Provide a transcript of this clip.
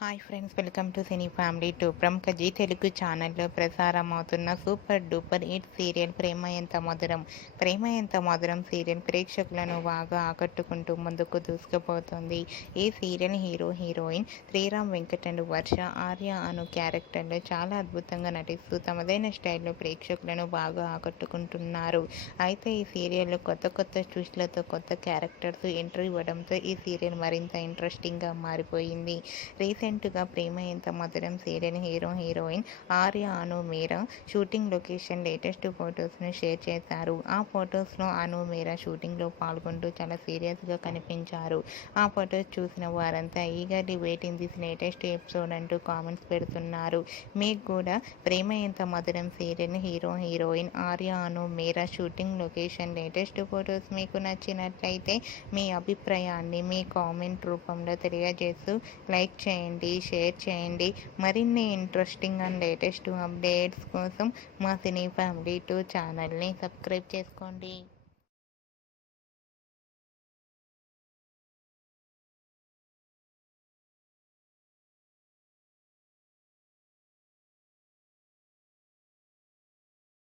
Hi friends, welcome to cine family two. ప్రముఖ G Telugu ఛానల్లో ప్రసారం అవుతున్న సూపర్ డూపర్ హిట్ సీరియల్ ప్రేమ ఎంత మధురం. ప్రేమ ఎంత మధురం సీరియల్ ప్రేక్షకులను బాగా ఆకట్టుకుంటూ ముందుకు దూసుకుపోతుంది. ఈ serial heroine Sriram Venkat and Varsha, Arya అను క్యారెక్టర్లో చాలా అద్భుతంగా నటిస్తూ తమదైన స్టైల్లో ప్రేక్షకులను బాగా ఆకట్టుకుంటున్నారు. అయితే ఈ సీరియల్లో కొత్త ట్విస్ట్లతో కొత్త క్యారెక్టర్స్ ఎంట్రీ ఇవ్వడంతో ఈ సీరియల్ మరింత ఇంట్రెస్టింగ్గా మారిపోయింది. రీసెంట్గా ప్రేమ ఎంత మధురం సీరియల్ హీరోయిన్ ఆర్య అను మీరా షూటింగ్ లొకేషన్ లేటెస్ట్ ఫొటోస్ను షేర్ చేశారు. ఆ ఫొటోస్లో అను మీరా షూటింగ్లో పాల్గొంటూ చాలా సీరియస్గా కనిపించారు. ఆ ఫొటోస్ చూసిన వారంతా eagerly waiting this latest episode అంటూ కామెంట్స్ పెడుతున్నారు. మీకు కూడా ప్రేమ ఎంత మధురం సీరియల్ హీరోయిన్ ఆర్య అను మీరా షూటింగ్ లొకేషన్ లేటెస్ట్ ఫొటోస్ మీకు నచ్చినట్లయితే మీ అభిప్రాయాన్ని మీ కామెంట్ రూపంలో తెలియజేస్తూ లైక్ చేయండి, షేర్ చేయండి. మరిన్ని ఇంట్రెస్టింగ్ అండ్ లేటెస్ట్ అప్డేట్స్ కోసం మా సినీ ఫ్యామిలీ 2 ఛానల్ని సబ్స్క్రైబ్ చేసుకోండి.